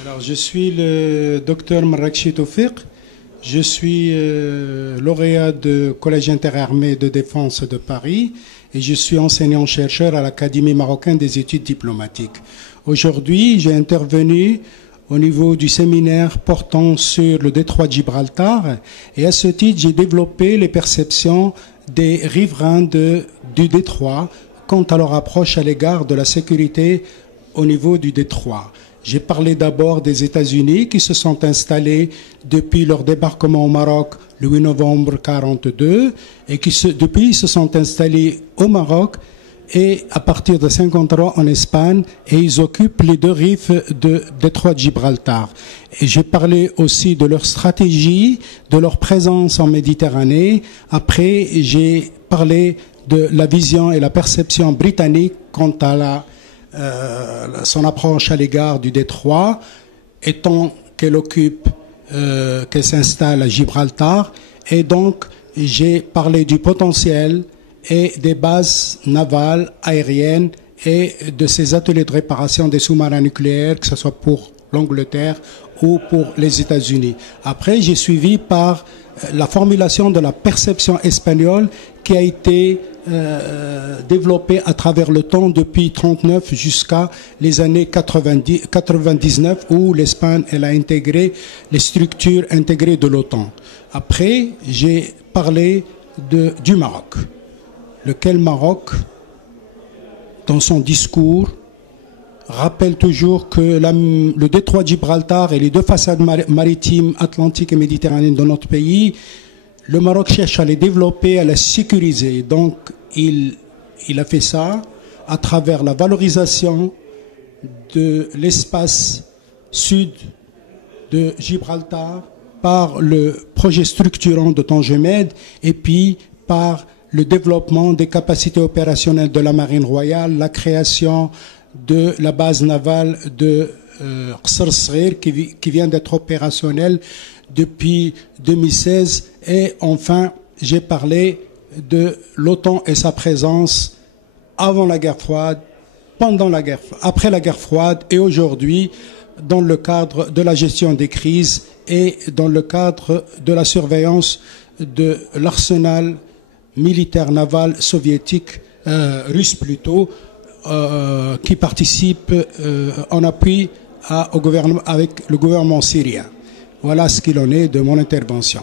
Alors, je suis le docteur Marrakchi Toufiq. Je suis lauréat du Collège interarmé de défense de Paris et je suis enseignant-chercheur à l'Académie marocaine des études diplomatiques. Aujourd'hui, j'ai intervenu au niveau du séminaire portant sur le détroit de Gibraltar et à ce titre, j'ai développé les perceptions des riverains du détroit quant à leur approche à l'égard de la sécurité au niveau du détroit. J'ai parlé d'abord des États-Unis qui se sont installés depuis leur débarquement au Maroc le 8 novembre 1942 et qui depuis se sont installés au Maroc et à partir de 1953 en Espagne et ils occupent les deux rives du détroit de Gibraltar. Et j'ai parlé aussi de leur stratégie, de leur présence en Méditerranée. Après, j'ai parlé de la vision et la perception britannique quant à son approche à l'égard du détroit, étant qu'elle qu'elle s'installe à Gibraltar. Et donc, j'ai parlé du potentiel et des bases navales, aériennes et de ces ateliers de réparation des sous-marins nucléaires, que ce soit pour l'Angleterre ou pour les États-Unis. Après, j'ai suivi par la formulation de la perception espagnole qui a été développée à travers le temps depuis 1939 jusqu'à les années 99 où l'Espagne elle a intégré les structures intégrées de l'OTAN. Après, j'ai parlé du Maroc. Lequel Maroc, dans son discours, rappelle toujours que le détroit de Gibraltar et les deux façades maritimes, atlantiques et méditerranéennes de notre pays, le Maroc cherche à les développer, à les sécuriser. Donc, il a fait ça à travers la valorisation de l'espace sud de Gibraltar par le projet structurant de Tangemed et puis par le développement des capacités opérationnelles de la Marine royale, la création de la base navale de Qsr Sghir qui vient d'être opérationnelle depuis 2016. Et enfin, j'ai parlé de l'OTAN et sa présence avant la guerre froide, après la guerre froide et aujourd'hui dans le cadre de la gestion des crises et dans le cadre de la surveillance de l'arsenal militaire naval soviétique, russe plutôt, qui participe en appui au gouvernement, avec le gouvernement syrien. Voilà ce qu'il en est de mon intervention.